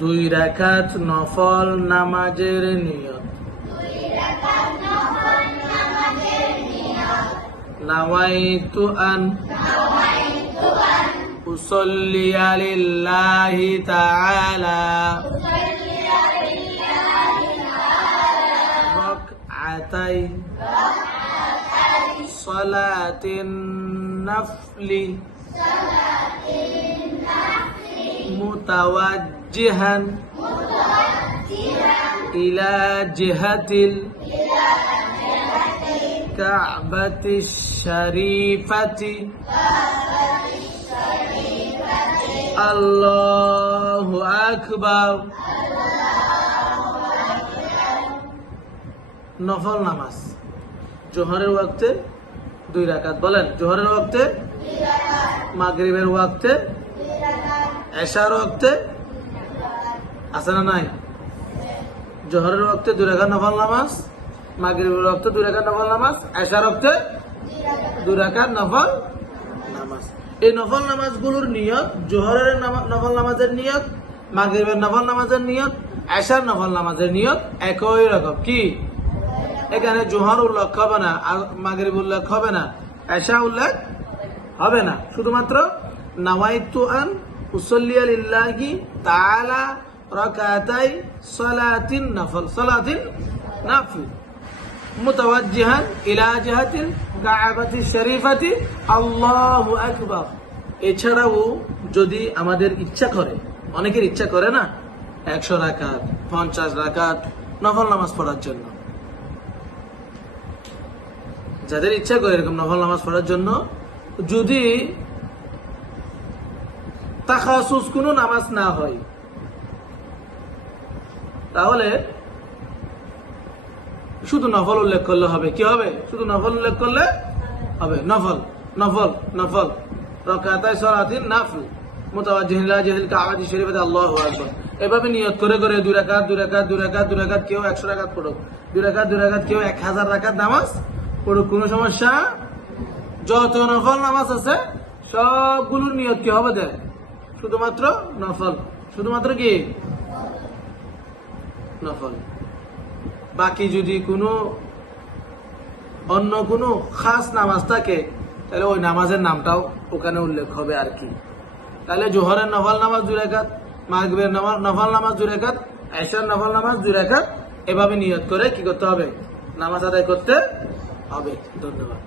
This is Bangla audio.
দুই রাকাত নফল নামাজের নিয়ত। নাওয়াইতু আন উসাল্লিয়া লিল্লাহি তাআলা রাকআতাই সালাতিন নাফলি মুতাওয়াজ্জিহান ইলা জিহাতিল কাবাতি শরীফাতি আল্লাহু আকবার। নফল নামাজ জোহরের ওয়াক্তে 2 রাকাত। বলেন, জোহরের ওয়াক্তে, মাগরিবের ওয়াক্তে, এশার ওয়াক্তে আছে না নাই? জোহরের ওয়াক্তে 2 রাকাত নফল নামাজ, মাগরিবের ওয়াক্তে 2 রাকাত নফল নামাজ, এশার ওয়াক্তে 2 রাকাত নফল নামাজ। এই নফল নামাজগুলোর নিয়ত, জোহরের নফল নামাজের নিয়ত, মাগরিবের নফল নামাজের নিয়ত, এশার নফল নামাজের নিয়ত একই রকম। কি এখানে জোহর উল্লেখ হবে না, মাগরিব উল্লেখ হবে না, এশা উল্লেখ হবে না। শুধুমাত্র নাওয়াইতু আন উসাল্লিয়া লিল্লাহি তাআলা রাকাতাই সালাতিন নাফল, সালাতিন নাফিল মুতাওয়াজ্জিহান ইলা জিহাতিল কাবাতি শরীফাতি আল্লাহু আকবার। এছাড়াও যদি আমাদের ইচ্ছা করে, অনেকের ইচ্ছা করে না 100 রাকাত 50 রাকাত নফল নামাজ পড়ার জন্য, যাদের ইচ্ছা করে এরকম নফল নামাজ পড়ার জন্য, যদি তাখাসুস কোনো নামাজ না হয় তাহলে শুধু নফল উল্লেখ করলে হবে। কি হবে? শুধু নফল উল্লেখ করলে হবে। নফল নফল নফল রাকাতাই সালাতিন নাফিল মুতাওয়াজ্জিহিন ইলা জিহাতিল কাবাতি শরীফাতি আল্লাহু আকবার। এভাবে নিয়ত করে করে 2 রাকাত 2 রাকাত 2 রাকাত 2 রাকাত, কেউ 100 রাকাত পড়ুক, 2 রাকাত 2 রাকাত, কেউ 1000 রাকাত নামাজ পড়ুক, কোনো সমস্যা। যত নফল নামাজ আছে সবগুলোর নিয়ত কি হবে? দেয় শুধুমাত্র নফল। শুধুমাত্র কি নফল। বাকি যদি কোনো অন্য কোনো খাস নামাজ থাকে তাহলে ওই নামাজের নামটাও ওখানে উল্লেখ হবে আর কি। তাহলে জোহরের নফল নামাজ 2 রাকাত, মাগরিবের নফল নামাজ 2 রাকাত, এশার নফল নামাজ 2 রাকাত, এভাবে নিয়ত করে কি করতে হবে? নামাজ আদায় করতে হবে। ধন্যবাদ।